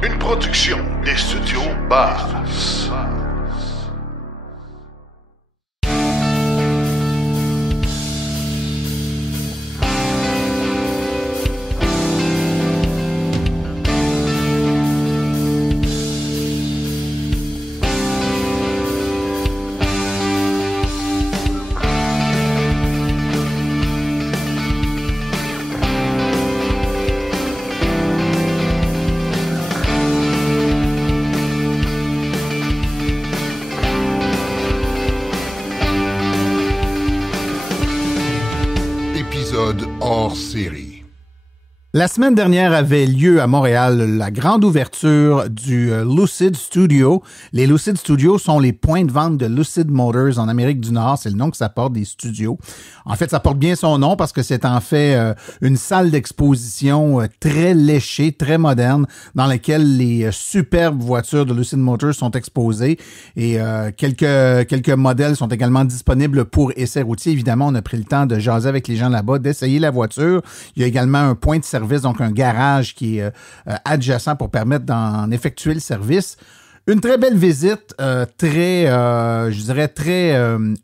Une production des studios Bass. Hors série. La semaine dernière avait lieu à Montréal la grande ouverture du Lucid Studio. Les Lucid Studios sont les points de vente de Lucid Motors en Amérique du Nord. C'est le nom que ça porte, des studios. En fait, ça porte bien son nom parce que c'est en fait une salle d'exposition très léchée, très moderne, dans laquelle les superbes voitures de Lucid Motors sont exposées. Et quelques modèles sont également disponibles pour essais routiers. Évidemment, on a pris le temps de jaser avec les gens là-bas, d'essayer la voiture. Il y a également un point de service, donc un garage qui est adjacent pour permettre d'en effectuer le service. Une très belle visite, très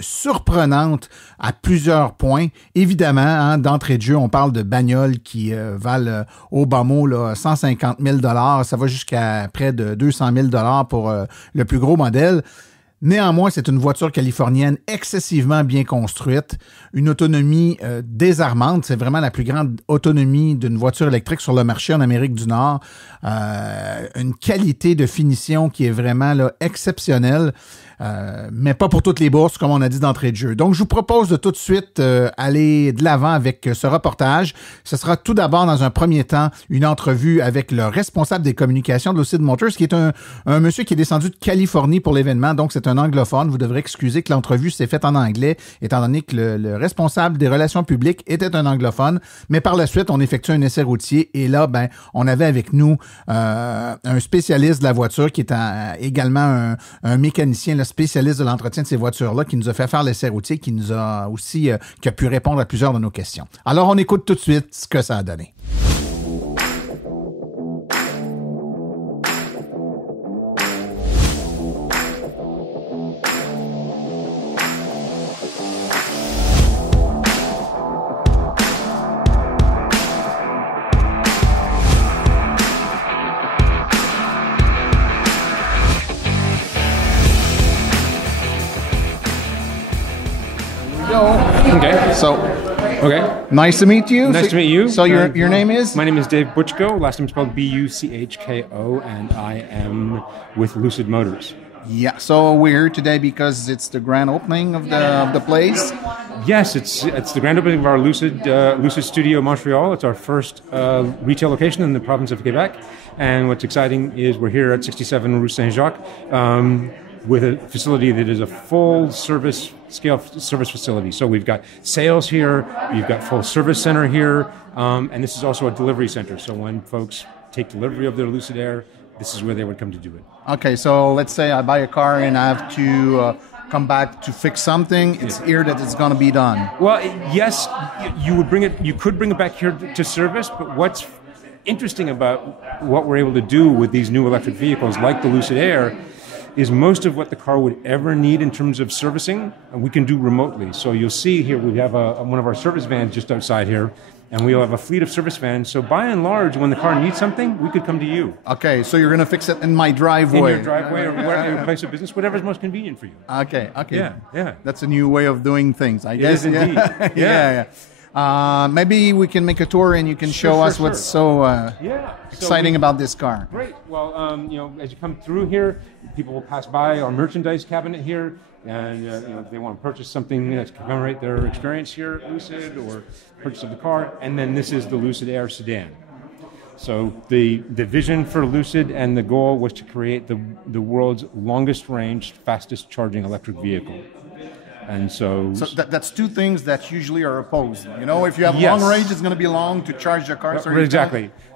surprenante à plusieurs points. Évidemment, d'entrée de jeu, on parle de bagnoles qui valent au bas mot là, 150 000 $. Ça va jusqu'à près de 200 000 $ pour le plus gros modèle. Néanmoins, c'est une voiture californienne excessivement bien construite, une autonomie désarmante. C'est vraiment la plus grande autonomie d'une voiture électrique sur le marché en Amérique du Nord. Une qualité de finition qui est vraiment là, exceptionnelle, mais pas pour toutes les bourses, comme on a dit d'entrée de jeu. Donc, je vous propose de tout de suite aller de l'avant avec ce reportage. Ce sera tout d'abord, dans un premier temps, une entrevue avec le responsable des communications de Lucid Motors, qui est un monsieur qui est descendu de Californie pour l'événement, donc c'est un anglophone. Vous devrez excuser que l'entrevue s'est faite en anglais, étant donné que le responsable des relations publiques était un anglophone. Mais par la suite, on effectue un essai routier et là, on avait avec nous un spécialiste de la voiture qui est également un mécanicien, le spécialiste de l'entretien de ces voitures-là, qui nous a fait faire l'essai routier, qui nous a aussi qui a pu répondre à plusieurs de nos questions. Alors, on écoute tout de suite ce que ça a donné. Okay. Nice to meet you. Nice to meet you. So your name is? My name is Dave Butchko. Last name is spelled Buchko, and I am with Lucid Motors. Yeah. So we're here today because it's the grand opening of the place. Yes, it's the grand opening of our Lucid Studio Montreal. It's our first retail location in the province of Quebec, and what's exciting is we're here at 67 Rue Saint-Jacques. With a facility that is a full scale service facility. So we've got sales here, you've got full service center here, and this is also a delivery center. So when folks take delivery of their Lucid Air, this is where they would come to do it. Okay, so let's say I buy a car and I have to come back to fix something. It's here that it's going to be done. Well, yes, you would bring it. You could bring it back here to service, but what's interesting about what we're able to do with these new electric vehicles, like the Lucid Air, is most of what the car would ever need in terms of servicing, and we can do remotely. So you'll see here we have one of our service vans just outside here, and we'll have a fleet of service vans. So by and large, when the car needs something, we could come to you. Okay, so you're going to fix it in my driveway. In your driveway or whatever, your place of business, whatever's most convenient for you. Okay. Yeah. That's a new way of doing things, I guess. It is indeed. Yeah. Maybe we can make a tour and you can show us what's so exciting about this car. Great. Well, as you come through here, people will pass by our merchandise cabinet here, and if they want to purchase something to commemorate their experience here at Lucid or purchase of the car, and then this is the Lucid Air sedan. So the vision for Lucid and the goal was to create the world's longest range, fastest charging electric vehicle. And so that's two things that usually are opposed. If you have yes. long range, it's going to be long to charge the car.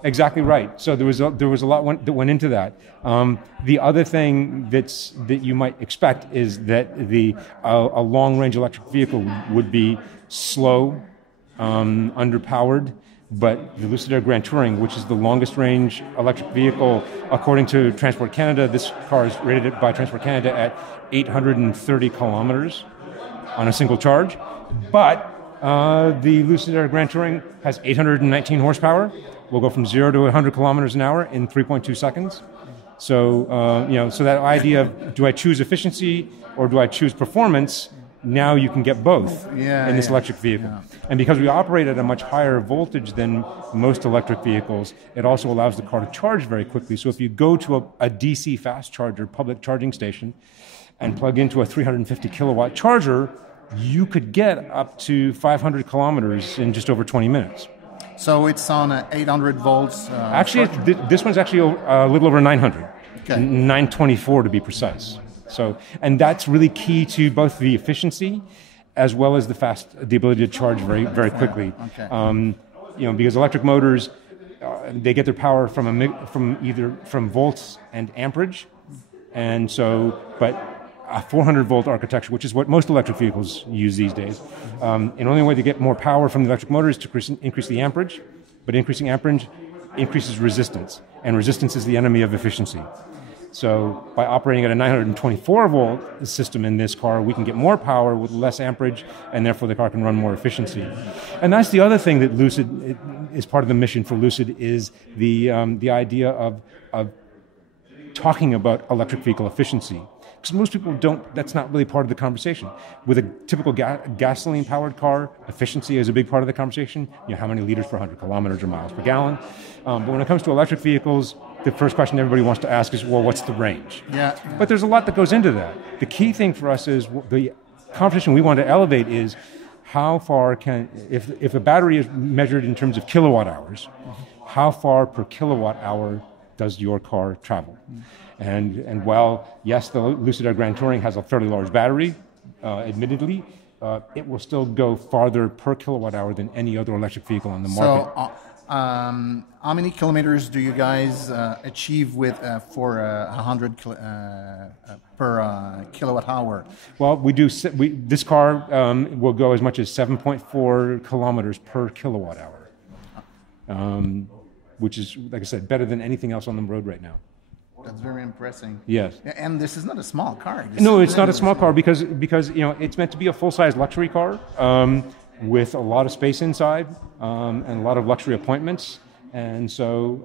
Exactly right. So there was a lot that went into that. The other thing that you might expect is that a long range electric vehicle would be slow, underpowered, But the Lucid Air Grand Touring, which is the longest range electric vehicle, according to Transport Canada, this car is rated by Transport Canada at 830 kilometers on a single charge. But the Lucid Air Grand Touring has 819 horsepower. We'll go from 0 to 100 kilometers an hour in 3.2 seconds. So, so that idea of, do I choose efficiency or do I choose performance? Now you can get both in this electric vehicle. Yeah. And because we operate at a much higher voltage than most electric vehicles, it also allows the car to charge very quickly. So if you go to a DC fast charger, public charging station, and plug into a 350 kilowatt charger, you could get up to 500 kilometers in just over 20 minutes. So it's on 800 volts? Actually, this one's actually a little over 900. Okay. 924 to be precise. So, and that's really key to both the efficiency as well as the ability to charge very, very quickly. Okay. Because electric motors, they get their power from volts and amperage, and so, but a 400 volt architecture, which is what most electric vehicles use these days. And the only way to get more power from the electric motor is to increase the amperage, but increasing amperage increases resistance, and resistance is the enemy of efficiency. So by operating at a 924 volt system in this car, we can get more power with less amperage, and therefore the car can run more efficiency. And that's the other thing that Lucid is part of the mission for Lucid, is the idea of talking about electric vehicle efficiency. Because most people that's not really part of the conversation. With a typical gasoline-powered car, efficiency is a big part of the conversation. How many liters per 100 kilometers or miles per gallon. But when it comes to electric vehicles, the first question everybody wants to ask is, well, what's the range? Yeah. But there's a lot that goes into that. The key thing for us is, the conversation we want to elevate is, how far if a battery is measured in terms of kilowatt hours, how far per kilowatt hour does your car travel? And while, yes, the Lucid Air Grand Touring has a fairly large battery, admittedly, it will still go farther per kilowatt hour than any other electric vehicle on the market. So, how many kilometers do you guys achieve with for 100 per kilowatt hour? Well, this car will go as much as 7.4 kilometers per kilowatt hour, which is, like I said, better than anything else on the road right now. That's very impressive. Yes. And this is not a small car. No, it's not a small car because it's meant to be a full-size luxury car with a lot of space inside and a lot of luxury appointments. And so,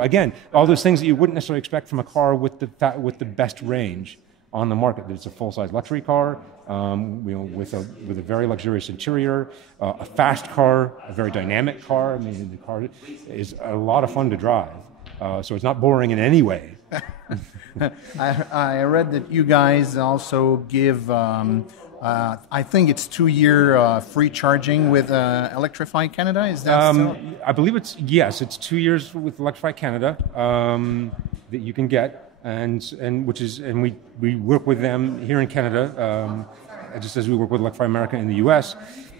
again, all those things that you wouldn't necessarily expect from a car with the best range on the market. It's a full-size luxury car, with a very luxurious interior, a fast car, a very dynamic car. I mean, the car is a lot of fun to drive. So it's not boring in any way. I read that you guys also give, I think it's 2-year free charging with Electrify Canada. Is that so? I believe it's 2 years with Electrify Canada that you can get, and we work with them here in Canada, just as we work with Electrify America in the U.S.,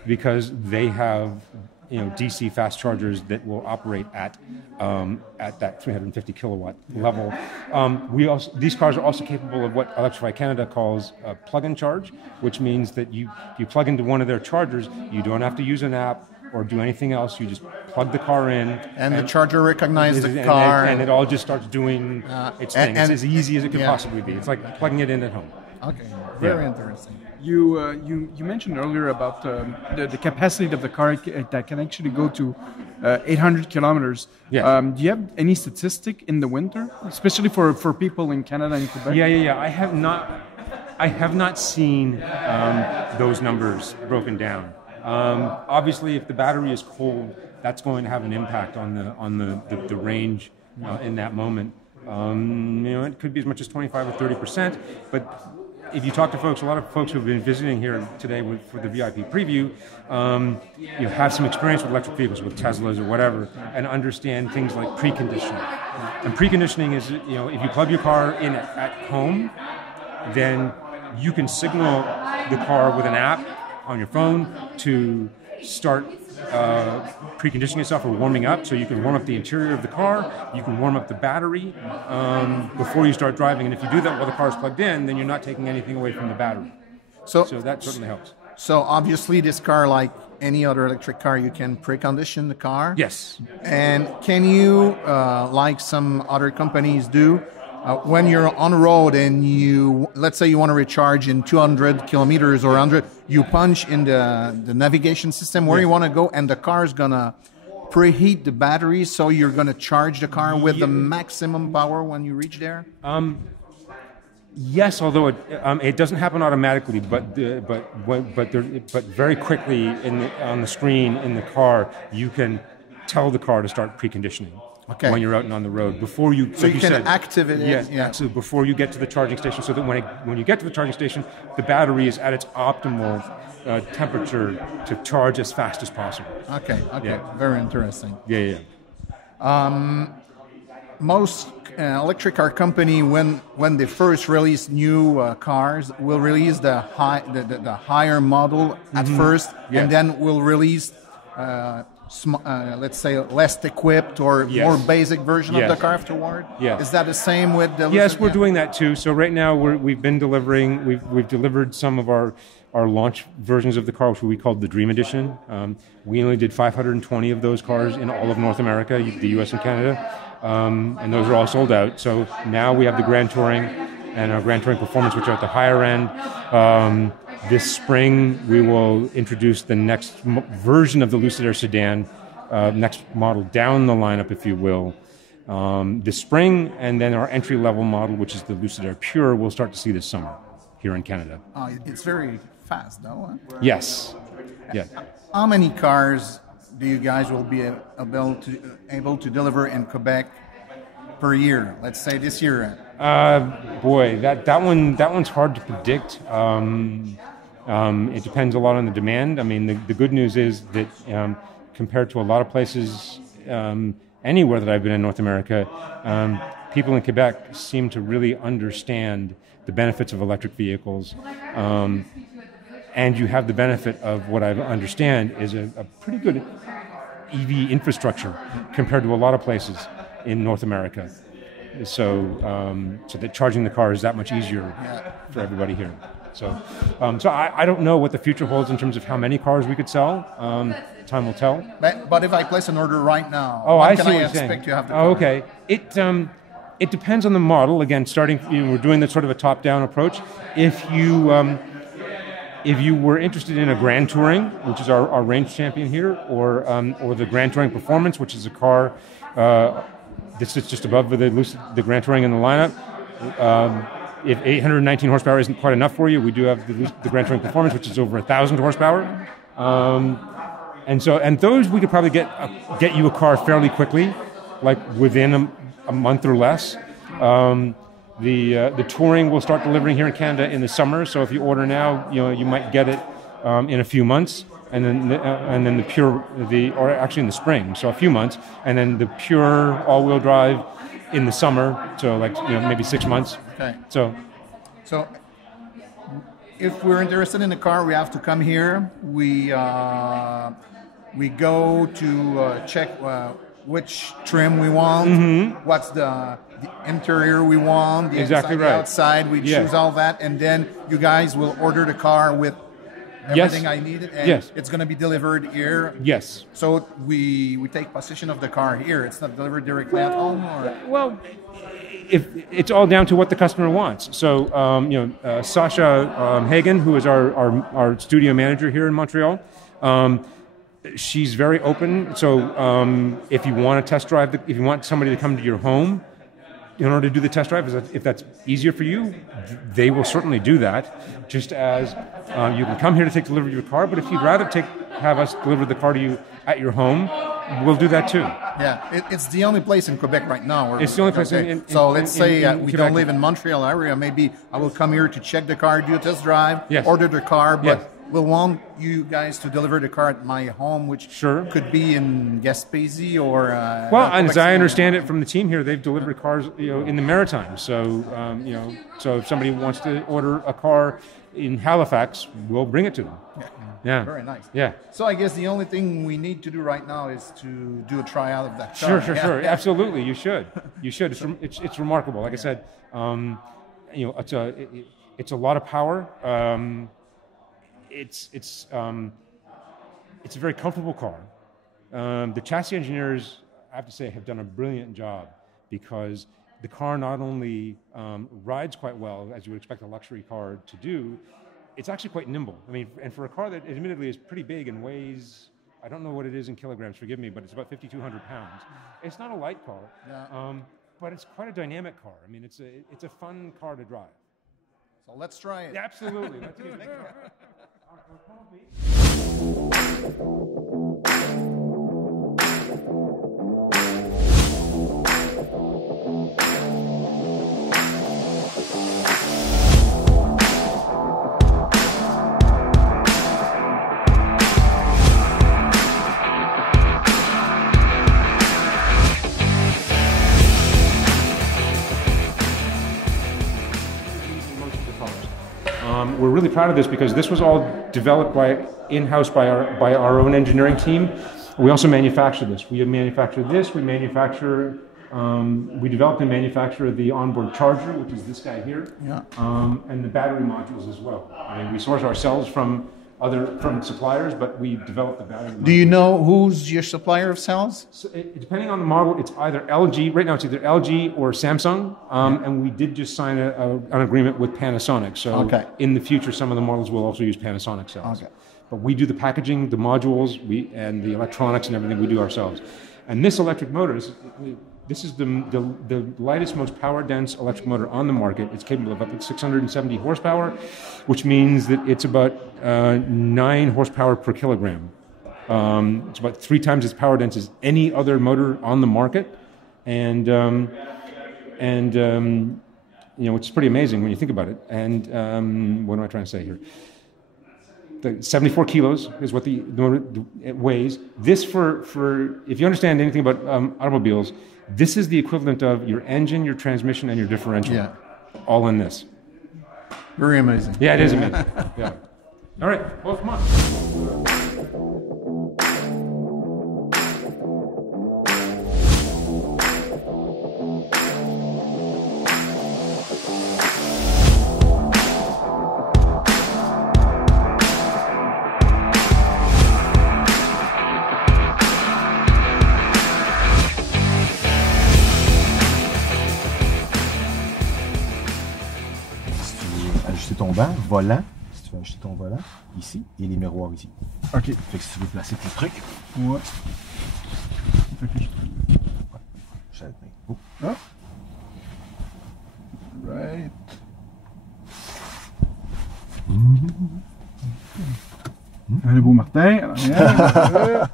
because they have DC fast chargers that will operate at that 350 kilowatt level. These cars are also capable of what Electrify Canada calls a plug-in charge, which means that you plug into one of their chargers. You don't have to use an app or do anything else. You just plug the car in, and the charger recognizes the car, and it all just starts doing its thing. It's as easy as it could possibly be. It's like plugging it in at home. Okay, very interesting. You mentioned earlier about the capacity of the car that can actually go to 800 kilometers. Yes. Do you have any statistic in the winter, especially for people in Canada and Quebec? Yeah. I have not seen those numbers broken down. Obviously, if the battery is cold, that's going to have an impact on the range in that moment. It could be as much as 25 or 30%, but if you talk to folks, a lot of folks who've been visiting here today for the VIP preview, have some experience with electric vehicles, with Teslas or whatever, and understand things like preconditioning. And preconditioning is, if you plug your car in at home, then you can signal the car with an app on your phone to start preconditioning yourself or warming up. So you can warm up the interior of the car, you can warm up the battery before you start driving. And if you do that while the car is plugged in, then you're not taking anything away from the battery. So that certainly helps. So obviously, this car, like any other electric car, you can precondition the car. Yes. And can you, like some other companies do, when you're on the road and let's say you want to recharge in 200 kilometers or 100, you punch in the navigation system where you want to go, and the car is gonna preheat the battery, so you're gonna charge the car with the maximum power when you reach there. Yes, although it doesn't happen automatically, but very quickly on the screen in the car, you can tell the car to start preconditioning when you're out and on the road before you. So you can activate it. Yeah, absolutely. Before you get to the charging station, so that when you get to the charging station, the battery is at its optimal temperature to charge as fast as possible. Okay. Very interesting. Yeah. Most electric car company, when they first release new cars, will release the higher model at first, and then will release let's say less equipped or more basic version of the car afterward. Yes. Is that the same with the? Yes, we're doing that too. So right now we've delivered some of our launch versions of the car, which we called the Dream Edition. We only did 520 of those cars in all of North America, the U.S. and Canada. And those are all sold out. So now we have the Grand Touring and our Grand Touring Performance, which are at the higher end. This spring, we will introduce the next version of the Lucid Air sedan, next model down the lineup, if you will, this spring. And then our entry-level model, which is the Lucid Air Pure, we'll start to see this summer here in Canada. It's very fast, though. Huh? Yes. Yeah. How many cars do you guys will be able to deliver in Quebec per year? Let's say this year. Boy, that one's hard to predict. It depends a lot on the demand. I mean, the good news is that compared to a lot of places anywhere that I've been in North America, people in Quebec seem to really understand the benefits of electric vehicles. And you have the benefit of what I understand is a pretty good EV infrastructure compared to a lot of places in North America. So that charging the car is that much easier for everybody here. So I don't know what the future holds in terms of how many cars we could sell. Time will tell. But if I place an order right now, I can see I what you're expect saying. to have the car? Oh, okay. It depends on the model. Again, we're doing that sort of a top-down approach. If you were interested in a Grand Touring, which is our range champion here, or the Grand Touring Performance, which is a car that sits just above the Grand Touring in the lineup. If 819 horsepower isn't quite enough for you, we do have the Grand Touring Performance, which is over 1,000 horsepower. And those we could probably get you a car fairly quickly, like within a month or less. The Touring will start delivering here in Canada in the summer. So if you order now, you might get it in a few months, and then the Pure, or actually in the spring, so a few months, and then the Pure all-wheel drive in the summer, so maybe 6 months. Okay. So if we're interested in the car, we have to come here. We go to check which trim we want, what's the interior we want, the exactly inside, right. the outside. We choose all that, and then you guys will order the car with everything I needed, and it's going to be delivered here. Yes. So we take possession of the car here. It's not delivered directly at home, or if it's all down to what the customer wants. So Sasha Hagen, who is our studio manager here in Montreal. She's very open. So if you want to test drive, if you want somebody to come to your home in order to do the test drive, if that's easier for you, they will certainly do that. Just as you can come here to take delivery of your car, but if you'd rather have us deliver the car to you at your home, we'll do that too. Yeah, it's the only place in Quebec right now. It's the only place. So let's say we Quebec. don't live in Montreal area. Maybe I will come here to check the car, do a test drive, order the car, but we'll want you guys to deliver the car at my home, which could be in Gaspésie or. And as I understand it from the team here, they've delivered cars, in the Maritimes. So, so if somebody wants to order a car in Halifax, we'll bring it to them. Yeah. Very nice. Yeah. So I guess the only thing we need to do right now is to do a tryout of that car. Sure. Absolutely, you should. You should. It's remarkable. Like I said, it's a lot of power. it's a very comfortable car. The chassis engineers, I have to say, have done a brilliant job because the car not only rides quite well, as you would expect a luxury car to do, it's actually quite nimble. I mean, and for a car that admittedly is pretty big and weighs, I don't know what it is in kilograms, forgive me, but it's about 5,200 pounds. It's not a light car, but it's quite a dynamic car. I mean, it's a fun car to drive. So let's try it. Yeah, absolutely. Let's give it a try. We're really proud of this because this was all developed in-house by our own engineering team. We also manufacture this. We manufacture this. We manufacture. We developed and manufacture the onboard charger, which is this guy here, and the battery modules as well. I mean, we source ourselves from suppliers, but we develop the battery modules. Do you know who's your supplier of cells? So depending on the model, it's either LG. Right now, it's either LG or Samsung. And we did just sign an agreement with Panasonic. So in the future, some of the models will also use Panasonic cells. Okay. But we do the packaging, the modules, and the electronics and everything we do ourselves. And this electric motor, this is the lightest, most power-dense electric motor on the market. It's capable of up to 670 horsepower, which means that it's about 9 horsepower per kilogram. It's about 3 times as power dense as any other motor on the market, and it's pretty amazing when you think about it. And what am I trying to say here? The 74 kilos is what the motor it weighs. This for if you understand anything about automobiles, this is the equivalent of your engine, your transmission, and your differential, all in this. Very amazing. Yeah, it is amazing. Yeah. All right. Well, come on. Ton banc, volant, si tu veux acheter ton volant, ici, et les miroirs ici. OK. Fait que si tu veux placer tes trucs. Ouais. OK. Je vais te mettre. Oh. Ah. Right. Le beau Martin, en arrière.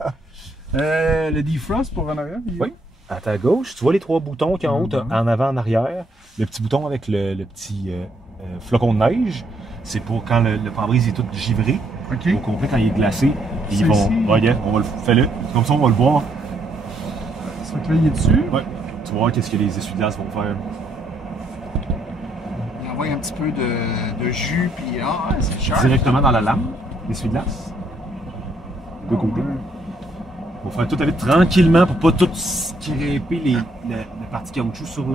Le defrost pour en arrière. Oui. À ta gauche, tu vois les 3 boutons qui en haut, en avant, en arrière. Le petit bouton avec le petit flocon de neige, c'est pour quand le pare-brise est tout givré. OK. Au complet, quand il est glacé, ils vont. Regarde, on va le faire. Comme ça, on va le boire. Ça fait que là, il est dessus. Oui. Tu vas voir qu'est-ce que les essuie-glaces vont faire. Il envoie un petit peu de jus, puis c'est cher. Directement dans la lame, l'essuie-glace. De côté. On va faire tout aller tranquillement pour pas tout scraper la partie caoutchouc sur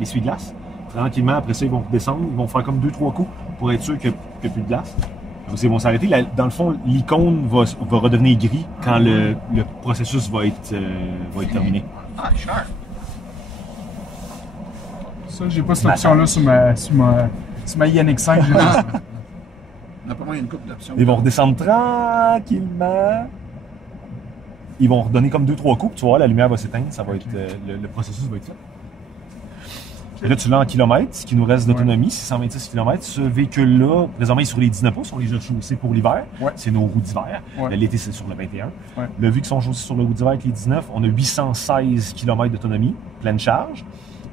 l'essuie-glace. Tranquillement, après ça, ils vont descendre, ils vont faire comme 2-3 coups pour être sûr qu'il n'y a plus de glace. Ils vont s'arrêter. Dans le fond, l'icône va redevenir gris quand le processus va être terminé. Ah, cher. Ça, j'ai pas cette option-là sur ma INX5. On a pas moins une couple d'options. Ils vont redescendre tranquillement. Ils vont redonner comme 2-3 coups, tu vois, la lumière va s'éteindre, ça va être le processus va être fait. Et là, tu l'as en kilomètres, ce qui nous reste d'autonomie, 626 km. Ce véhicule-là, présentement, il est sur les 19 pouces, on les a chaussés pour l'hiver. Ouais. C'est nos roues d'hiver. Ouais. L'été, c'est sur le 21. Ouais. Là, vu qu'ils sont chaussés sur le roue d'hiver avec les 19, on a 816 km d'autonomie, pleine charge.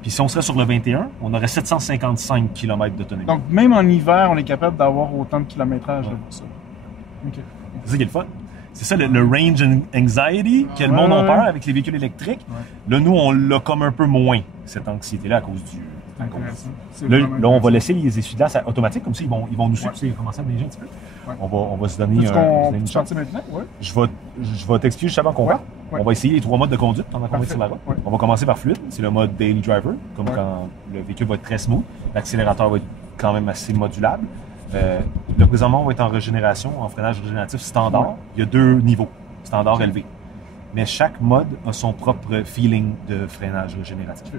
Puis si on serait sur le 21, on aurait 755 km d'autonomie. Donc, même en hiver, on est capable d'avoir autant de kilométrage pour ça. Okay. C'est ça qui est le fun. C'est ça le range anxiety que le monde a peur avec les véhicules électriques. Ouais. Là, nous, on l'a comme un peu moins, cette anxiété-là, à cause du... Là, on va laisser les essuie-glaces automatiques, comme ça, ils vont nous suivre. Ouais. Commencer à neiger un petit peu. Ouais. On va se donner une chance. Maintenant? Ouais. Je vais t'expliquer juste avant qu'on parte. Ouais. On va essayer les 3 modes de conduite pendant qu'on va être sur la route. Ouais. On va commencer par fluide, c'est le mode daily driver, comme quand le véhicule va être très smooth. L'accélérateur va être quand même assez modulable. Là, présentement, on va être en régénération, en freinage régénératif standard. Il y a 2 niveaux, standard élevé. Mais chaque mode a son propre feeling de freinage régénératif.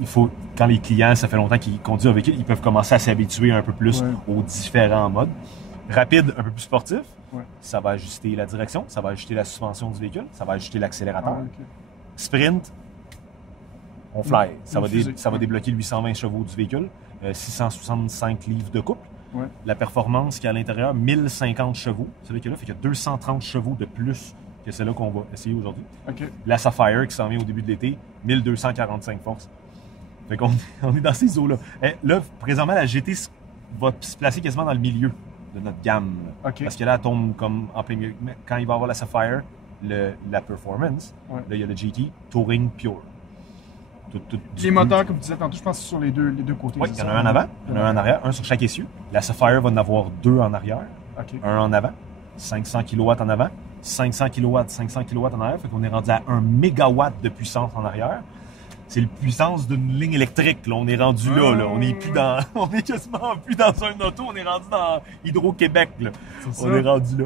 Il faut, quand les clients, ça fait longtemps qu'ils conduisent un véhicule, ils peuvent commencer à s'habituer un peu plus aux différents modes. Rapide, un peu plus sportif, ça va ajuster la direction, ça va ajuster la suspension du véhicule, ça va ajuster l'accélérateur. Sprint, on fly. Ça va débloquer 820 chevaux du véhicule, 665 livres de couple. La performance qui est à l'intérieur, 1050 chevaux. Ce véhicule-là fait qu'il y a 230 chevaux de plus que celle-là qu'on va essayer aujourd'hui. La Sapphire qui s'en vient au début de l'été, 1245 forces. Fait qu'on est dans ces eaux-là. Là, présentement, la GT va se placer quasiment dans le milieu de notre gamme. Parce que là, elle tombe comme en plein milieu. Quand il va y avoir la Sapphire, la Performance, là, il y a le GT Touring Pure. Les moteurs, comme tu disais tantôt, je pense que c'est sur les deux côtés. Oui, il y en a un en avant, il y en a un en arrière, un sur chaque essieu. La Sapphire va en avoir 2 en arrière, un en avant, 500 kW en avant, 500 kW, 500 kW en arrière. Fait qu'on est rendu à 1 mégawatt de puissance en arrière. C'est la puissance d'une ligne électrique. Là. On est rendu là. On est quasiment plus dans un auto. On est rendu dans Hydro-Québec. Là. On est rendu là.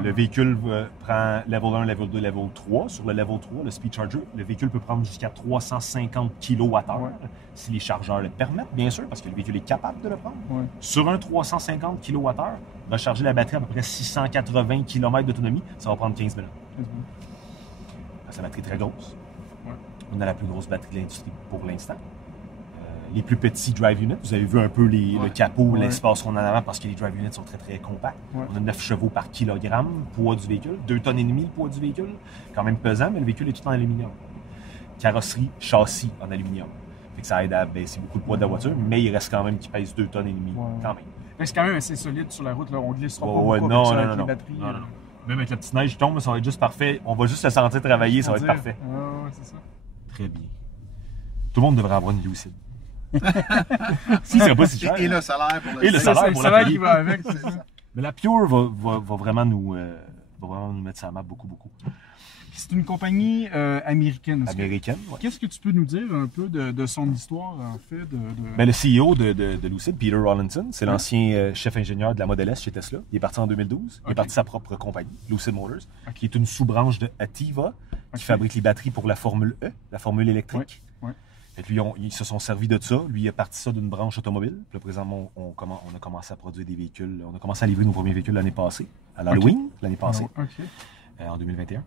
Le véhicule prend level 1, level 2, level 3. Sur le level 3, le Speed Charger, le véhicule peut prendre jusqu'à 350 kWh si les chargeurs le permettent, bien sûr, parce que le véhicule est capable de le prendre. Sur un 350 kWh, recharger la batterie à peu près 680 km d'autonomie, ça va prendre 15 minutes. C'est une batterie très grosse. On a la plus grosse batterie de l'industrie pour l'instant. Les plus petits drive units, vous avez vu un peu le capot, l'espace qu'on a en avant parce que les drive units sont très très compacts. On a 9 chevaux par kilogramme, poids du véhicule, 2,5 tonnes le poids du véhicule, quand même pesant, mais le véhicule est tout en aluminium. Carrosserie, châssis en aluminium. Fait que ça aide à baisser beaucoup le poids de la voiture, mais il reste quand même qu'il pèse 2,5 tonnes quand même. C'est quand même assez solide sur la route, là. On glissera pas beaucoup non, avec non, les batteries. Non. Même avec la petite neige qui tombe, ça va être juste parfait. On va juste se sentir travailler, ça va être parfait. C'est ça. Très bien. Tout le monde devrait avoir une Lucid. Si, c'est pas si cher. Et le salaire pour Et le salaire pour la payer. Qui va avec, c'est ça. Mais la Pure va vraiment nous mettre sur la map beaucoup. C'est une compagnie américaine. Américaine, oui. Qu'est-ce que tu peux nous dire un peu de son histoire, en fait? Ben, le CEO de Lucid, Peter Rawlinson, c'est l'ancien chef ingénieur de la Model S chez Tesla. Il est parti en 2012. Il est parti de sa propre compagnie, Lucid Motors, qui est une sous-branche de Ativa, qui fabrique les batteries pour la Formule E, la Formule électrique. Et puis, ils se sont servis de ça. Lui, il est parti ça d'une branche automobile. Puis là, présentement, on a commencé à produire des véhicules. On a commencé à livrer nos premiers véhicules l'année passée, à l'Halloween, l'année passée, en 2021.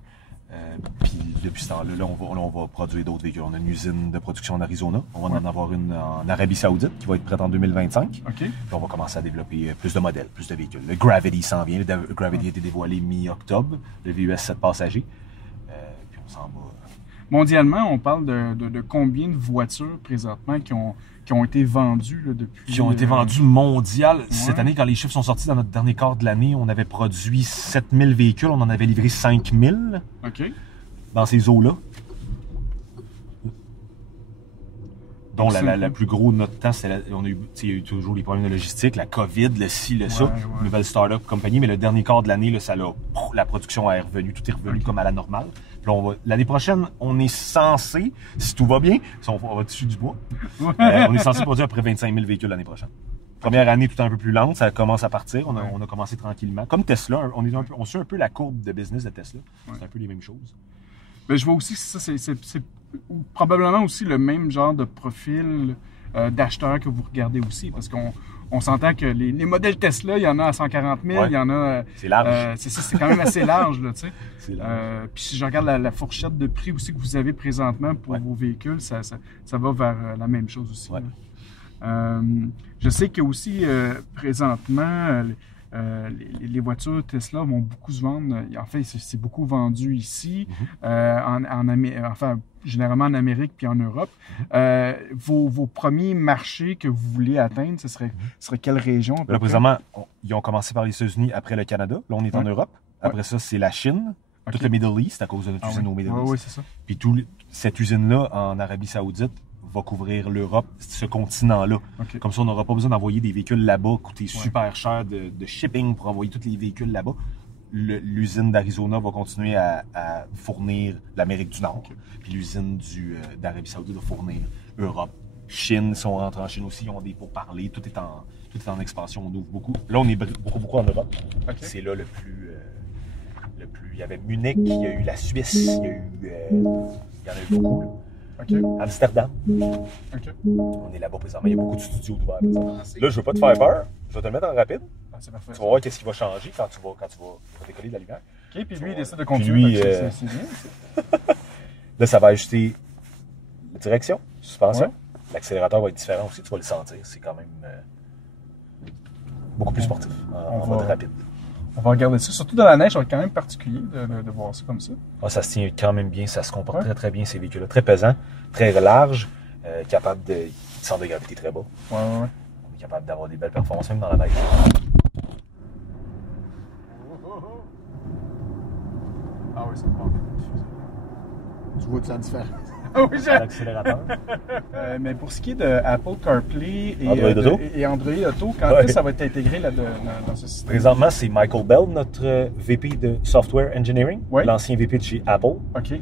Puis depuis ce temps-là, on va produire d'autres véhicules. On a une usine de production en Arizona. On va en avoir une en Arabie Saoudite qui va être prête en 2025. Puis on va commencer à développer plus de modèles, plus de véhicules. Le Gravity s'en vient. Le Gravity a été dévoilé mi-octobre. Le VUS 7 passagers. Puis on s'en va. Mondialement, on parle de combien de voitures présentement qui ont été vendues là, depuis... Qui ont été vendues mondiales. Cette année, quand les chiffres sont sortis dans notre dernier quart de l'année, on avait produit 7000 véhicules, on en avait livré 5000 dans ces eaux-là. dont la plus gros de notre temps, il y a eu toujours les problèmes de logistique, la COVID, le ci, le ça, nouvelle start-up compagnie, mais le dernier quart de l'année, la production est revenue, tout est revenu comme à la normale. Puis l'année prochaine, on est censé, si tout va bien, si on va dessus du bois, on est censé produire à peu près 25 000 véhicules l'année prochaine. Première année, tout un peu plus lente, ça commence à partir, on a commencé tranquillement. Comme Tesla, on suit un peu la courbe de business de Tesla, c'est un peu les mêmes choses. Ben, je vois aussi que ça, c'est probablement aussi le même genre de profil d'acheteurs que vous regardez aussi, parce qu'on s'entend que les modèles Tesla, il y en a à 140 000, il y en a... c'est large. C'est quand même assez large, là, tu sais. C'est large. Puis si je regarde la fourchette de prix aussi que vous avez présentement pour vos véhicules, ça va vers la même chose aussi. Ouais. Je sais que aussi, présentement... les voitures Tesla vont beaucoup se vendre. En fait, c'est beaucoup vendu ici, enfin, généralement en Amérique puis en Europe. Vos premiers marchés que vous voulez atteindre, ce serait quelle région? Là, présentement, ils ont commencé par les États-Unis, après le Canada. Là, on est en Europe. Après ça, c'est la Chine. Tout le Middle East, à cause de notre usine au Middle East. Oui, c'est ça. Puis cette usine-là, en Arabie Saoudite, va couvrir l'Europe, ce continent-là. Okay. Comme ça, on n'aura pas besoin d'envoyer des véhicules là-bas, coûter super cher de shipping pour envoyer tous les véhicules là-bas. L'usine d'Arizona va continuer à fournir l'Amérique du Nord. Okay. Puis l'usine d'Arabie Saoudite va fournir Europe, Chine, si on rentre en Chine aussi, ils ont des pourparlers, tout est en expansion, on ouvre beaucoup. Là, on est beaucoup en Europe. OK. C'est là le plus... Il y avait Munich, il y a eu la Suisse, il y en a eu beaucoup. Là. OK. Amsterdam. OK. On est là-bas présentement. Il y a beaucoup de studios ouverts présentement. Là, je veux pas te faire peur. Je vais te le mettre en rapide. Ah, c'est parfait. Tu vas voir qu'est-ce qui va changer quand tu vas décoller de la lumière. OK, puis lui, il décide de continuer. Lui, C'est bien. Là, ça va ajuster la direction, suspension. Ouais. L'accélérateur va être différent aussi. Tu vas le sentir. C'est quand même beaucoup plus sportif en mode rapide. On va regarder ça. Surtout dans la neige, ça va être quand même particulier de voir ça comme ça. Ah, ça se tient quand même bien. Ça se comporte très, très bien, ces véhicules-là. Très pesant, très large, capable de centre de gravité très bas. Ouais. On est capable d'avoir des belles performances même dans la neige. Ah oui, c'est bon. Tu vois-tu la différence? Oui, L'accélérateur. mais pour ce qui est de Apple CarPlay et Android Auto. Et Android Auto, quand est-ce que ça va être intégré là, dans ce système? Présentement, c'est Michael Bell, notre VP de Software Engineering, Ouais. l'ancien VP de chez Apple. OK.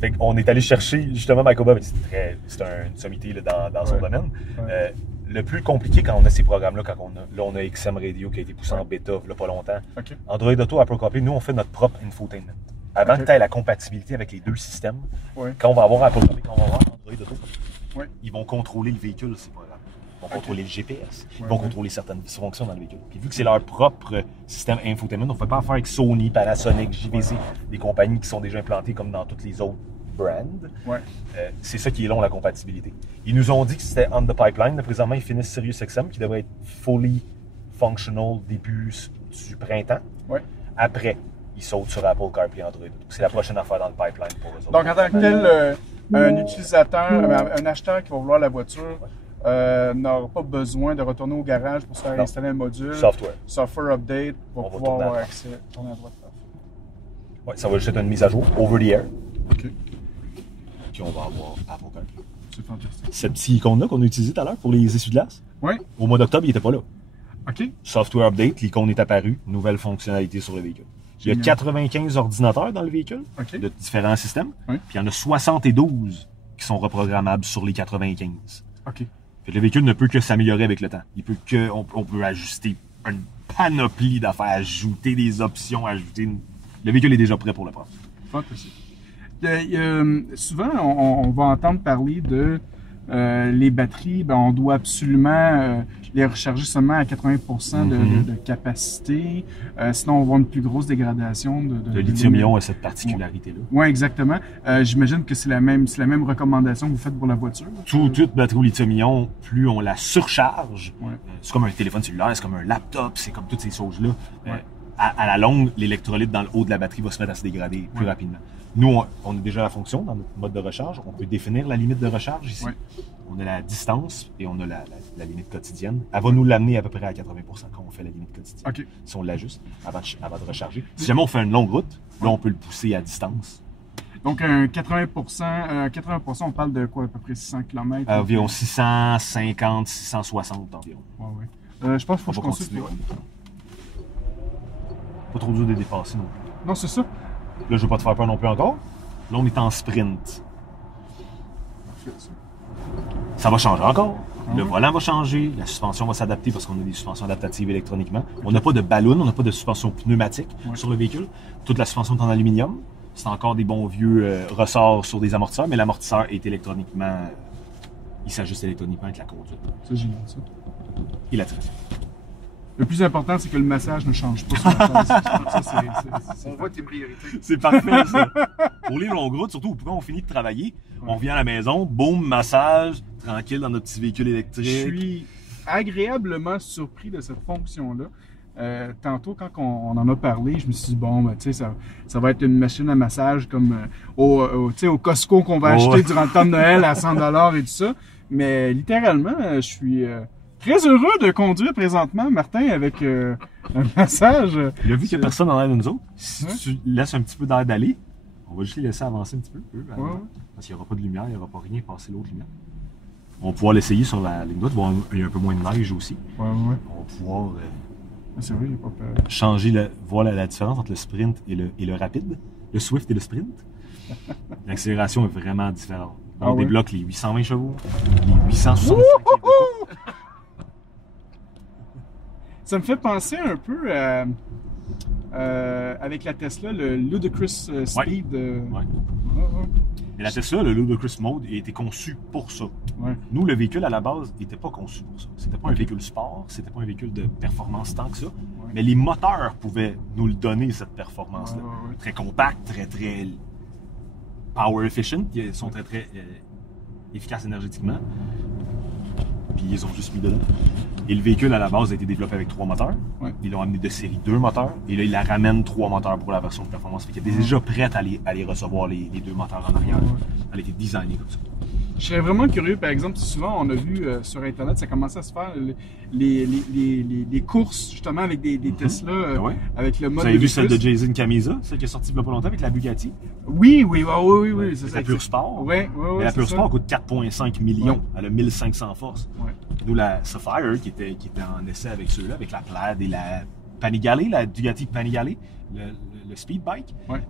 Fait qu'on est allé chercher justement Michael Bell, c'est une sommité là, dans son domaine. Ouais. Le plus compliqué quand on a ces programmes-là, on a XM Radio qui a été poussé en bêta il n'y a pas longtemps. OK. Android Auto, Apple CarPlay, nous on fait notre propre infotainment. Avant que tu aies la compatibilité avec les deux systèmes, Ouais. quand on va avoir Apple CarPlay, quand on va avoir Android Auto, Ouais. ils vont contrôler le véhicule, ces programmes. Ils vont contrôler le GPS, ils Ouais, vont ouais. contrôler certaines fonctions dans le véhicule. Puis vu que c'est leur propre système infotainment, on ne fait pas affaire avec Sony, Panasonic, JVC, des compagnies qui sont déjà implantées comme dans toutes les autres brands. Ouais. C'est ça qui est long, la compatibilité. Ils nous ont dit que c'était on the pipeline. Là, présentement, ils finissent SiriusXM, qui devrait être fully functional début du printemps. Ouais. Après, ils sautent sur Apple CarPlay Android. C'est la prochaine affaire dans le pipeline pour eux autres. Donc, en tant que tel, un utilisateur, un acheteur qui va vouloir la voiture n'aura pas besoin de retourner au garage pour se faire Non. installer un module. Software. Update pour On va pouvoir tourner avoir à accès. Tourner à droite. Ouais, ça va juste être une mise à jour, over the air. OK. Puis on va avoir Apple CarPlay. C'est fantastique. Ce petit icône-là qu'on a utilisé tout à l'heure pour les essuie-glaces, Oui. au mois d'octobre, il n'était pas là. OK. Software update, l'icône est apparue, nouvelle fonctionnalité sur le véhicule. Il y a Génial. 95 ordinateurs dans le véhicule, OK. de différents systèmes. Oui. Puis il y en a 72 qui sont reprogrammables sur les 95. OK. Fait que le véhicule ne peut que s'améliorer avec le temps. On peut ajuster une panoplie d'affaires, ajouter des options, Le véhicule est déjà prêt pour le prendre. Fantastique. Souvent, on va entendre parler de les batteries, on doit absolument les recharger seulement à 80% de capacité. Sinon, on va avoir une plus grosse dégradation de Le lithium-ion a cette particularité-là. Oui, exactement. J'imagine que c'est la même recommandation que vous faites pour la voiture. Toute batterie au lithium-ion, plus on la surcharge, Ouais. c'est comme un téléphone cellulaire, c'est comme un laptop, c'est comme toutes ces choses-là. Ouais. À la longue, l'électrolyte dans le haut de la batterie va se mettre à se dégrader plus rapidement. Nous, on a déjà la fonction dans notre mode de recharge. On peut définir la limite de recharge ici. Ouais. On a la distance et on a la limite quotidienne. Elle va nous l'amener à peu près à 80% quand on fait la limite quotidienne. OK. Si on l'ajuste avant de recharger. Si jamais on fait une longue route, là, on peut le pousser à distance. Donc, un 80%, on parle de quoi, à peu près 600 km? Environ 650, 660 environ. Ouais. Je pense qu'il faut que je On va consulte. continuer. Pas trop dur de dépasser non plus. Non, c'est ça. Là, je veux pas te faire peur non plus encore. Là, on est en sprint. Parfait, ça. Ça va changer encore. Le oui. volant va changer, la suspension va s'adapter parce qu'on a des suspensions adaptatives électroniquement. On n'a pas de ballon, on n'a pas de suspension pneumatique sur le véhicule. Toute la suspension est en aluminium. C'est encore des bons vieux ressorts sur des amortisseurs, mais l'amortisseur est électroniquement... il s'ajuste électroniquement avec la conduite. C'est génial, ça. Et la traction. Le plus important, c'est que le massage ne change pas sur la chaise. On voit tes priorités. C'est parfait, ça. Pour les longues routes, surtout quand on finit de travailler, on revient à la maison, boum, massage, tranquille dans notre petit véhicule électrique. Je suis agréablement surpris de cette fonction-là. Tantôt, quand on en a parlé, je me suis dit, bon, ben, tu sais, ça va être une machine à massage comme au Costco qu'on va acheter durant le temps de Noël à 100$ et tout ça. Mais littéralement, je suis très heureux de conduire présentement, Martin, avec un massage. Là, vu qu'il n'y a personne en l'air de nous autres, si tu laisses un petit peu d'air d'aller, on va juste les laisser avancer un petit peu. Parce qu'il n'y aura pas de lumière, il n'y aura pas rien passer l'autre lumière. On va pouvoir l'essayer sur la ligne droite. Il y a un peu moins de neige aussi. Ouais. On va pouvoir C'est vrai, il n'y a pas peur. changer, voir la différence entre le sprint et le rapide. Le Swift et le sprint. L'accélération est vraiment différente. On oui? débloque les 820 chevaux, les 865 livres de couple. Ça me fait penser un peu à, avec la Tesla, le Ludicrous Speed. Ouais. Ouais. Mais la Tesla, le Ludicrous Mode, a été conçu pour ça. Ouais. Nous, le véhicule, à la base, n'était pas conçu pour ça. C'était pas un véhicule sport, c'était pas un véhicule de performance tant que ça. Mais les moteurs pouvaient nous le donner, cette performance-là. Ouais. Très compact, très power efficient. Ils sont très efficaces énergétiquement. Puis ils ont juste mis dedans. Et le véhicule, à la base, a été développé avec 3 moteurs. Ouais. Ils l'ont amené de série 2 moteurs. Et là, ils la ramènent 3 moteurs pour la version de performance. Fait qu'elle est déjà prête à les recevoir, les 2 moteurs en arrière. Elle a été designée comme ça. Je serais vraiment curieux, par exemple, souvent on a vu sur Internet, ça commençait à se faire les courses justement avec des Tesla, Ouais. avec le mode. Vous avez vu Ludicrous. celle de Jason Camisa, celle qui est sortie il n'y a pas longtemps avec la Bugatti? Oui, c'est Avec ça. la Pure Sport. Oui, Mais la c'est Pure ça. Sport coûte 4,5 millions. Ouais. Elle a 1500 forces. Ouais. Nous, la Sapphire, qui était en essai avec ceux-là, avec la Plaid et la Panigale, la Bugatti Panigale, le speed bike, Ouais.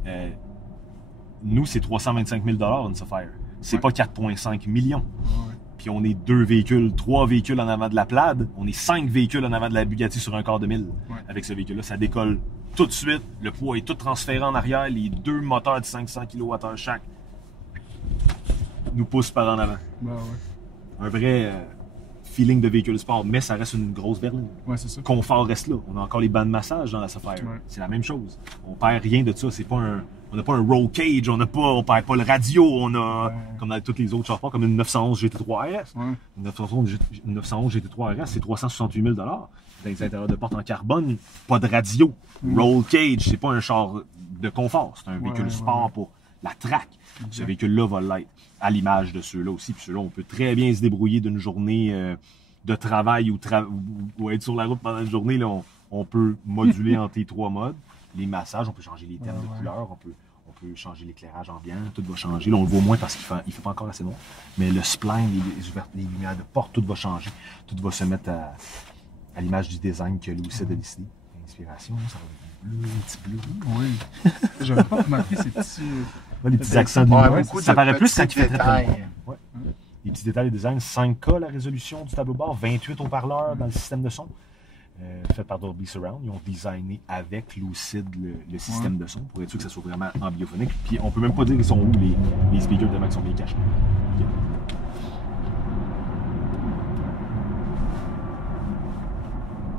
nous, c'est 325 000 une Sapphire. C'est Ouais. pas 4,5 millions. Ouais. Puis on est 3 véhicules en avant de la Plaid. On est 5 véhicules en avant de la Bugatti sur un quart de mille. Ouais. Avec ce véhicule-là, ça décolle tout de suite. Le poids est tout transféré en arrière. Les 2 moteurs de 500 kWh chaque nous poussent par en avant. Ouais. Un vrai feeling de véhicule sport, mais ça reste une grosse berline. Ouais, c'est ça. Confort reste là. On a encore les bancs de massage dans la Sapphire. Ouais. C'est la même chose. On perd rien de ça. On n'a pas un roll cage, on perd pas le radio, on a, comme dans toutes les autres chars, comme une 911 GT3 RS. Ouais. Une 911 GT3 RS, c'est 368 000 dans les intérieurs de porte en carbone, pas de radio, roll cage, c'est pas un char de confort, c'est un véhicule sport pour la track. Ce véhicule-là va l'être, à l'image de ceux-là aussi. Puis ceux-là, on peut très bien se débrouiller d'une journée de travail ou être sur la route pendant une journée. Là, on peut moduler entre les 3 modes. Les massages, on peut changer les thèmes de couleur, on peut changer l'éclairage ambiant, tout va changer. Là, on le voit moins parce qu'il fait pas encore assez noir. Mais le spline, les lumières de porte, tout va changer. Tout va se mettre à l'image du design que Lucid a décidé. L'inspiration, ça va être bleu, un petit bleu. Oui. J'avais pas remarqué ces petits. Les petits accents de lumière. beaucoup Ça de paraît plus quand il petits fait très détails. noir. Ouais. Les petits détails de design, 5K la résolution du tableau bord, 28 haut-parleurs dans le système de son. Fait par Dolby Surround. Ils ont designé avec Lucid le système de son pour être sûr que ça soit vraiment ambiophonique. Puis on peut même pas dire qu'ils sont où les speakers tellement qu'ils sont bien cachés. Okay.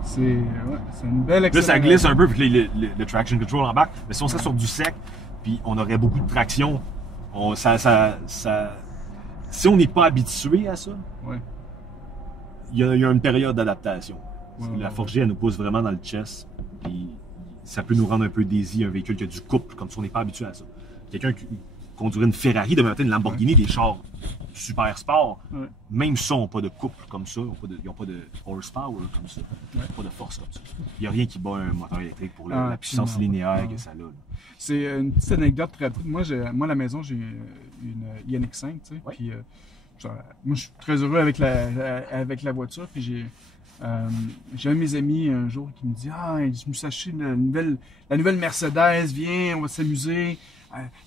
C'est une belle Là, ça accélération. glisse un peu vu que le traction control embarque. Mais si on serait sur du sec, puis on aurait beaucoup de traction, si on n'est pas habitué à ça, Ouais. il y a une période d'adaptation. Ouais, La Forge G, elle nous pousse vraiment dans le chest. Puis ça peut nous rendre un peu désy, un véhicule qui a du couple, comme si on n'est pas habitué à ça. Quelqu'un qui conduirait une Ferrari, demain matin une Lamborghini, des chars super sport, même ça n'a pas de couple comme ça. Ils n'ont pas de horsepower comme ça. Pas de force comme ça. Il n'y a rien qui bat un moteur électrique pour la puissance linéaire que ça a. Là. C'est une petite anecdote très. Moi, à la maison, j'ai une Ioniq 5, tu sais. Puis, moi, je suis très heureux avec la voiture. Puis, j'ai un de mes amis un jour qui me dit je me suis acheté la nouvelle Mercedes, viens, on va s'amuser.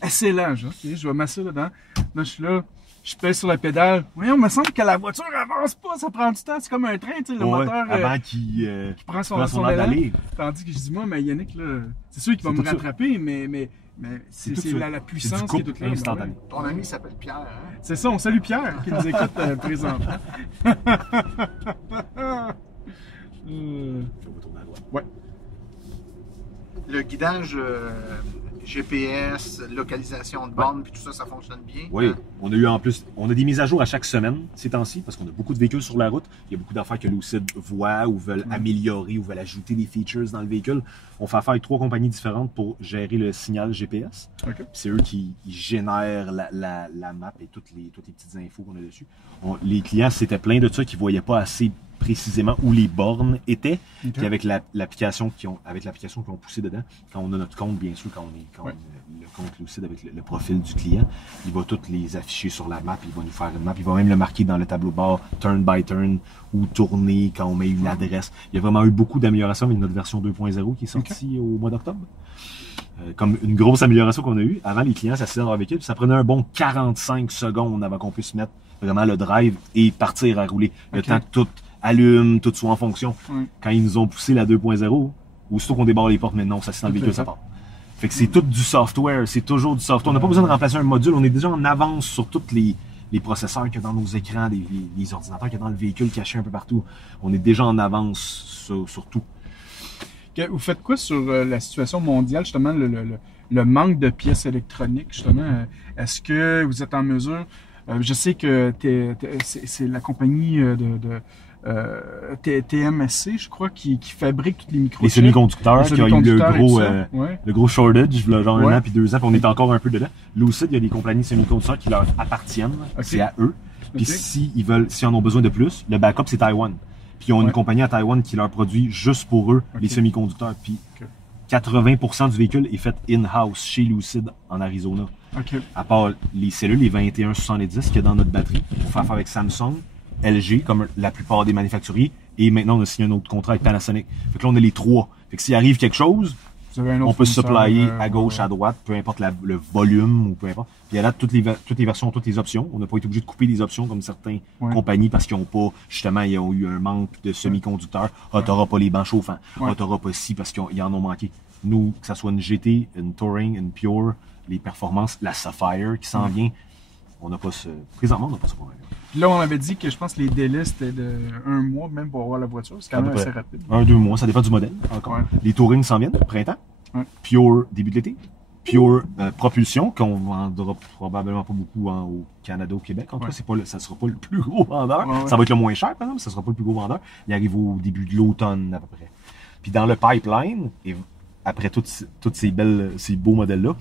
Excellent, je vais m'asseoir dedans. Là, je suis là, je pèse sur la pédale. Voyons, il me semble que la voiture avance pas, ça prend du temps, c'est comme un train, tu sais, le moteur. Avant qu'il prend son élan. Tandis que je dis, moi, mais Yannick, là, c'est sûr qu'il va me rattraper, mais c'est la puissance qui est toute là. Instantané. Ton ami s'appelle Pierre, hein? C'est ça, on salue Pierre qui nous écoute présentement. Ouais. Le guidage GPS, localisation de borne, puis tout ça, ça fonctionne bien. Oui, hein? on a des mises à jour à chaque semaine ces temps-ci parce qu'on a beaucoup de véhicules sur la route. Il y a beaucoup d'affaires que Lucid voit ou veulent améliorer ou veulent ajouter des features dans le véhicule. On fait affaire avec 3 compagnies différentes pour gérer le signal GPS. Okay. C'est eux qui génèrent la map et toutes les petites infos qu'on a dessus. Les clients s'étaient plaints de ça, qu'ils ne voyaient pas assez précisément où les bornes étaient. Puis avec l'application qu'ils ont poussé dedans, quand on a notre compte, bien sûr, quand le compte Lucid avec le profil du client. Il va toutes les afficher sur la map, il va nous faire une map, il va même le marquer dans le tableau de bord, turn by turn, ou tourner quand on met une adresse. Il y a vraiment eu beaucoup d'améliorations avec notre version 2.0 qui est sortie au mois d'octobre. Comme une grosse amélioration qu'on a eue. Avant, les clients s'assisaient dans leur véhicule, puis ça prenait un bon 45 secondes avant qu'on puisse mettre vraiment le drive et partir à rouler. Le temps que tout allume, tout soit en fonction. Quand ils nous ont poussé la 2.0, aussitôt qu'on débarre les portes, maintenant on s'assied dans le véhicule, ça part. Fait que c'est tout du software, c'est toujours du software. On n'a pas besoin de remplacer un module, on est déjà en avance sur tous les processeurs qu'il y a dans nos écrans, les ordinateurs qu'il y a dans le véhicule cachés un peu partout. On est déjà en avance sur tout. Vous faites quoi sur la situation mondiale, justement, le manque de pièces électroniques, justement? Est-ce que vous êtes en mesure... je sais que c'est la compagnie TMSC, je crois, qui fabrique tous les microchips. Les semi-conducteurs qui ont eu le gros shortage, genre 1 an puis 2 ans, puis on est encore un peu dedans. Lucid, il y a des compagnies semi-conducteurs qui leur appartiennent, c'est à eux. Puis s'ils en ont besoin de plus, le backup, c'est Taïwan. Puis ils ont une compagnie à Taïwan qui leur produit juste pour eux les semi-conducteurs. Puis 80% du véhicule est fait in-house chez Lucid en Arizona. À part les cellules, les 2170 qu'il y a dans notre batterie, pour faire avec Samsung, LG, comme la plupart des manufacturiers. Et maintenant, on a signé un autre contrat avec Panasonic. Fait que là, on a les 3. Fait que s'il arrive quelque chose, on peut se supplier à gauche, à droite, peu importe le volume ou peu importe. Puis il y a là toutes les versions, toutes les options. On n'a pas été obligé de couper des options comme certaines compagnies parce qu'ils n'ont pas, justement, ils ont eu un manque de semi-conducteurs. T'auras pas les bancs chauffants. T'auras pas ci parce qu'ils en ont manqué. Nous, que ça soit une GT, une Touring, une Pure, les performances, la Sapphire qui s'en vient, on n'a pas présentement, on n'a pas ce problème. Là, on avait dit que je pense que les délais, c'était de 1 mois même pour avoir la voiture. C'est quand même assez rapide. 1-2 mois, ça dépend du modèle. Encore. Les Touring s'en viennent, printemps. Pure, début de l'été. Pure propulsion, qu'on vendra probablement pas beaucoup au Canada, au Québec. En tout cas, ça sera pas le plus gros vendeur. Ça va être le moins cher, par exemple, ça sera pas le plus gros vendeur. Il arrive au début de l'automne, à peu près. Puis dans le pipeline, et après tous ces beaux modèles-là,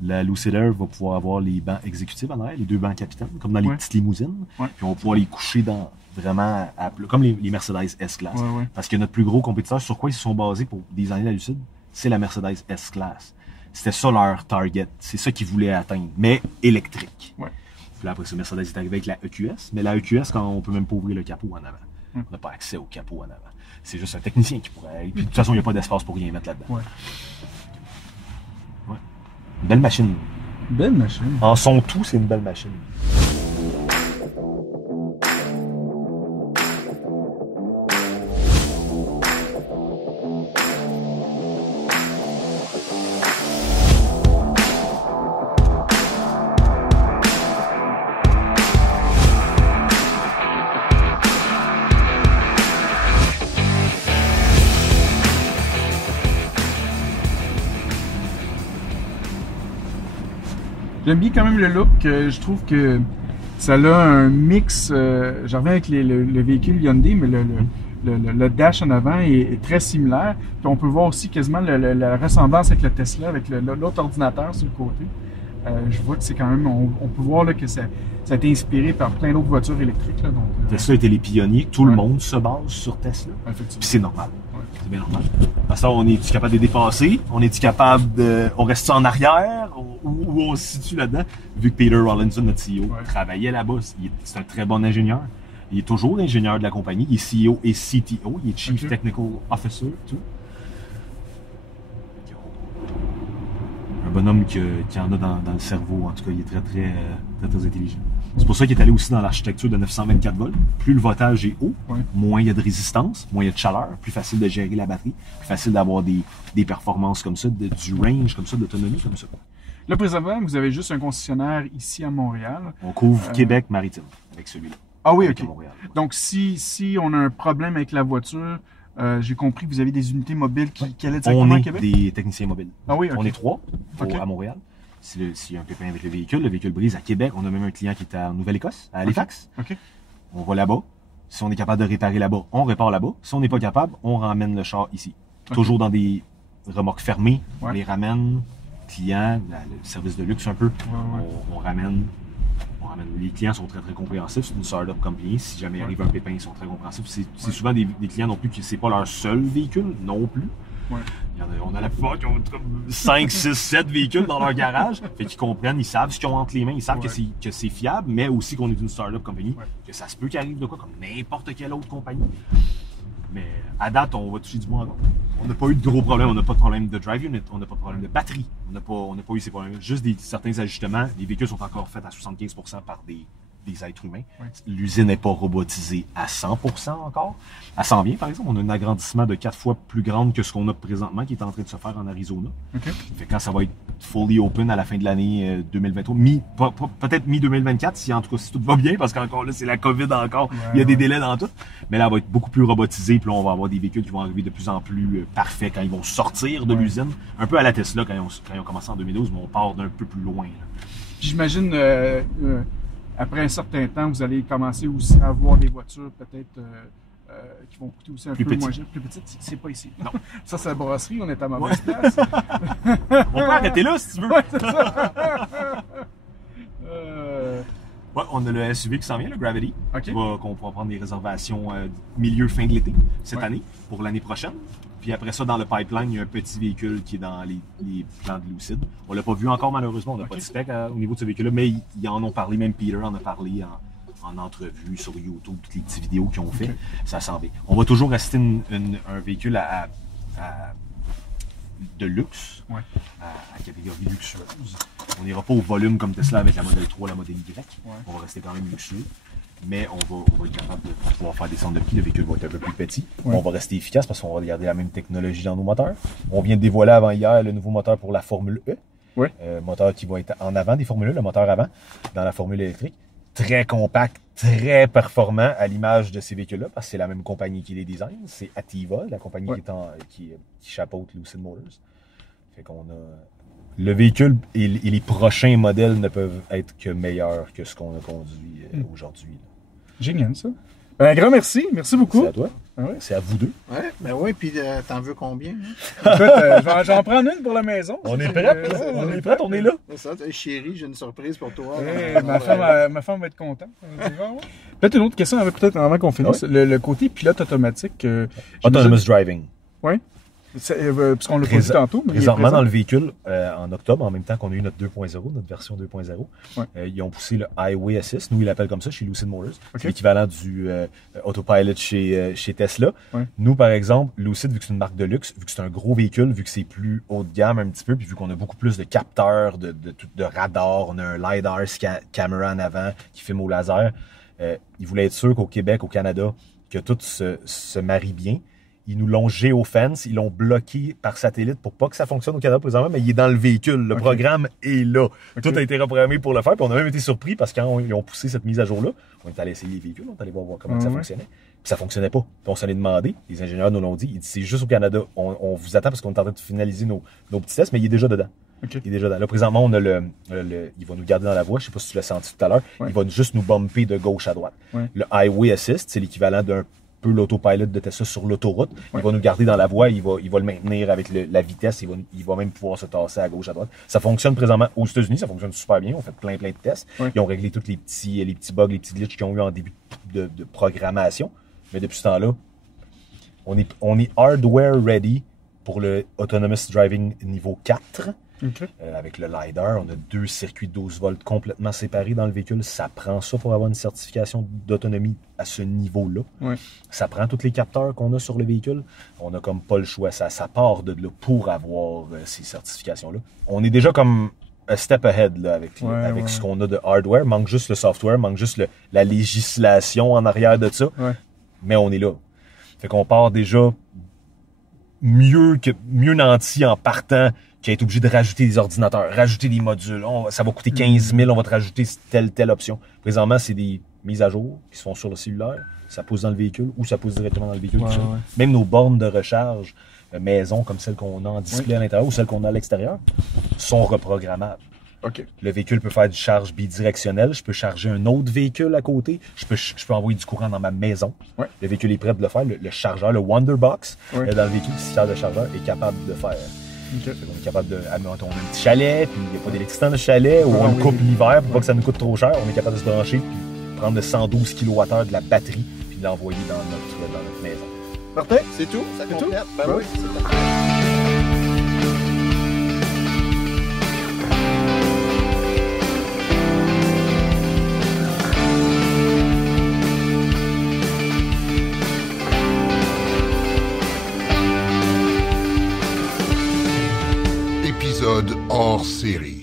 la Lucid Air va pouvoir avoir les bancs exécutifs en arrière, les 2 bancs capitaines, comme dans les petites limousines. Puis on va pouvoir les coucher dans vraiment comme les Mercedes S-Class. Parce que notre plus gros compétiteur, sur quoi ils se sont basés pour designer la Lucid, c'est la Mercedes S-Class. C'était ça leur target. C'est ça qu'ils voulaient atteindre, mais électrique. Puis là, après ça, Mercedes est arrivé avec la EQS, mais la EQS, quand on peut même pas ouvrir le capot en avant. On n'a pas accès au capot en avant. C'est juste un technicien qui pourrait. Puis de toute façon, il n'y a pas d'espace pour rien mettre là-dedans. Une belle machine. Belle machine. En son tout, c'est une belle machine. J'aime bien quand même le look. Je trouve que ça a un mix. Je reviens avec le véhicule Hyundai, mais le dash en avant est très similaire. Puis on peut voir aussi quasiment la ressemblance avec le Tesla, avec l'autre ordinateur sur le côté. Je vois que c'est quand même. On peut voir là, que ça a été inspiré par plein d'autres voitures électriques. Là, donc, Tesla était les pionniers. Tout le monde se base sur Tesla. Puis c'est normal. C'est bien normal. Parce que on est-tu capable de dépasser? On est-tu capable de. On reste en arrière? Où on se situe là-dedans? Vu que Peter Rawlinson, notre CEO, travaillait là-bas, c'est un très bon ingénieur. Il est toujours ingénieur de la compagnie. Il est CEO et CTO. Il est Chief Technical Officer, tout. Un bonhomme qui en a dans le cerveau. En tout cas, il est très intelligent. C'est pour ça qu'il est allé aussi dans l'architecture de 924 volts. Plus le voltage est haut, moins il y a de résistance, moins il y a de chaleur, plus facile de gérer la batterie, plus facile d'avoir des performances comme ça, du range comme ça, d'autonomie comme ça. Là, présentement, vous avez juste un concessionnaire ici à Montréal. On couvre Québec maritime avec celui-là. Ah oui, OK. Donc, si on a un problème avec la voiture, j'ai compris que vous avez des unités mobiles qui allaient directement à Québec? On est des techniciens mobiles. Ah oui, OK. On est 3 à Montréal. S'il y a un pépin avec le véhicule brise à Québec. On a même un client qui est en Nouvelle-Écosse, à Halifax. On va là-bas. Si on est capable de réparer là-bas, on répare là-bas. Si on n'est pas capable, on ramène le char ici. Toujours dans des remorques fermées. On les ramène. Clients, le service de luxe un peu. On ramène. Les clients sont très compréhensifs. C'est une startup company. Si jamais arrive un pépin, ils sont très compréhensifs. C'est souvent des clients non plus qui c'est pas leur seul véhicule non plus. Ouais. On a la plupart qui ont 5, 6, 7 véhicules dans leur garage. Fait qu'ils comprennent, ils savent ce qu'ils ont entre les mains, ils savent que c'est fiable, mais aussi qu'on est une start-up compagnie, que ça se peut qu'il arrive de quoi, comme n'importe quelle autre compagnie. Mais à date, on va toucher du bois encore. On n'a pas eu de gros problèmes, on n'a pas de problème de drive unit, on n'a pas de problème de batterie, on n'a pas eu ces problèmes. Juste certains ajustements. Les véhicules sont encore faits à 75% par des êtres humains. Ouais. L'usine n'est pas robotisée à 100% encore. Elle s'en vient, par exemple. On a un agrandissement de 4 fois plus grande que ce qu'on a présentement qui est en train de se faire en Arizona. Okay. Fait quand ça va être fully open à la fin de l'année 2023, peut-être mi-2024, si en tout cas si tout va bien, parce qu'encore là, c'est la COVID encore, il y a des délais dans tout. Mais là, elle va être beaucoup plus robotisée, puis là, on va avoir des véhicules qui vont arriver de plus en plus parfaits quand ils vont sortir de l'usine. Un peu à la Tesla quand ils ont commencé en 2012, mais on part d'un peu plus loin. J'imagine après un certain temps, vous allez commencer aussi à avoir des voitures peut-être qui vont coûter aussi un peu moins cher. Plus petites, c'est pas ici. Non. Ça, c'est la brasserie, on est à mauvaise place. On peut arrêter là si tu veux. Ouais, c'est ça. Ouais, on a le SUV qui s'en vient, le Gravity, qu'on pourra prendre des réservations milieu-fin de l'été, cette année, pour l'année prochaine. Puis après ça, dans le pipeline, il y a un petit véhicule qui est dans les plans de Lucid. On l'a pas vu encore, malheureusement. On n'a pas de spec au niveau de ce véhicule-là, mais ils en ont parlé. Même Peter en a parlé en entrevue sur YouTube, toutes les petites vidéos qu'ils ont fait. Ça s'en vient. On va toujours rester un véhicule de luxe, à catégorie luxueuse. On n'ira pas au volume comme Tesla avec la Model 3, la Model Y. On va rester quand même luxueux. Mais on va être capable de pouvoir faire descendre le prix. Le véhicule va être un peu plus petit. On va rester efficace parce qu'on va garder la même technologie dans nos moteurs. On vient de dévoiler avant hier le nouveau moteur pour la Formule E. Moteur qui va être en avant des Formules E, le moteur avant, dans la Formule électrique. Très compact, très performant à l'image de ces véhicules-là parce que c'est la même compagnie qui les design. C'est Ativa, la compagnie qui chapeaute Lucid Motors. Fait qu'on a... Le véhicule et les prochains modèles ne peuvent être que meilleurs que ce qu'on a conduit aujourd'hui. Génial, ça. Un grand merci. Merci beaucoup. C'est à toi. C'est à vous deux. Oui, puis t'en veux combien? Écoute, j'en prends une pour la maison. On est prêts, on est là. C'est ça, chérie, j'ai une surprise pour toi. Ma femme va être contente. Peut-être une autre question, avant qu'on finisse. Le côté pilote automatique. Autonomous driving. Oui. Parce qu'on l'a pas dit tantôt. Mais présentement, dans le véhicule, en octobre, en même temps qu'on a eu notre 2.0, notre version 2.0, ils ont poussé le Highway Assist. Nous, ils l'appellent comme ça chez Lucid Motors. C'est l'équivalent du Autopilot chez Tesla. Nous, par exemple, Lucid, vu que c'est une marque de luxe, vu que c'est un gros véhicule, vu que c'est plus haut de gamme un petit peu, puis vu qu'on a beaucoup plus de capteurs, de radars, on a un LiDAR caméra en avant qui filme au laser, ils voulaient être sûrs qu'au Québec, au Canada, que tout se marie bien. Ils nous l'ont géofence, ils l'ont bloqué par satellite pour pas que ça fonctionne au Canada présentement, mais il est dans le véhicule. Le programme est là. Tout a été reprogrammé pour le faire. Puis on a même été surpris parce que quand ils ont poussé cette mise à jour-là, on est allé essayer les véhicules, on est allé voir comment ça fonctionnait. Puis ça fonctionnait pas. Puis on s'en est demandé, les ingénieurs nous l'ont dit, ils disent c'est juste au Canada. On vous attend parce qu'on est en train de finaliser nos petits tests, mais il est déjà dedans. Il est déjà dedans. Là, présentement, on a il va nous garder dans la voie. Je sais pas si tu l'as senti tout à l'heure. Il va juste nous bumper de gauche à droite. Le Highway Assist, c'est l'équivalent d'un peu l'autopilot de Tesla sur l'autoroute. Il va nous garder dans la voie, il va le maintenir avec la vitesse, il va même pouvoir se tasser à gauche, à droite. Ça fonctionne présentement aux États-Unis, ça fonctionne super bien, on fait plein de tests. Ils ont réglé tous les petits bugs, les petits glitches qu'ils ont eu en début de programmation. Mais depuis ce temps-là, on est hardware ready pour le Autonomous Driving niveau 4. Avec le LiDAR, on a 2 circuits 12 volts complètement séparés dans le véhicule. Ça prend ça pour avoir une certification d'autonomie à ce niveau-là. Ça prend tous les capteurs qu'on a sur le véhicule. On n'a comme pas le choix. Ça part de là pour avoir ces certifications-là. On est déjà comme un step ahead là, avec ce qu'on a de hardware. Manque juste le software, manque juste la législation en arrière de ça. Mais on est là. Fait qu'on part déjà mieux nanti en partant qu'à être obligé de rajouter des ordinateurs, rajouter des modules. Ça va coûter 15 000, on va te rajouter telle option. Présentement, c'est des mises à jour qui se font sur le cellulaire. Ça pousse dans le véhicule ou ça pousse directement dans le véhicule. Même nos bornes de recharge maison, comme celles qu'on a en display à l'intérieur ou celles qu'on a à l'extérieur, sont reprogrammables. Le véhicule peut faire du charge bidirectionnel. Je peux charger un autre véhicule à côté. Je peux envoyer du courant dans ma maison. Le véhicule est prêt de le faire. Le chargeur, le Wonderbox, dans le véhicule qui sert de chargeur, est capable de le faire. On est capable de... On a un petit chalet, puis il n'y a pas d'électricité dans le chalet, ou on coupe l'hiver pour pas que ça nous coûte trop cher. On est capable de se brancher, puis prendre le 112 kWh de la batterie, puis de l'envoyer dans notre maison. Parfait, c'est tout? Ça complète? Ben oui, c'est ça. épisode hors série.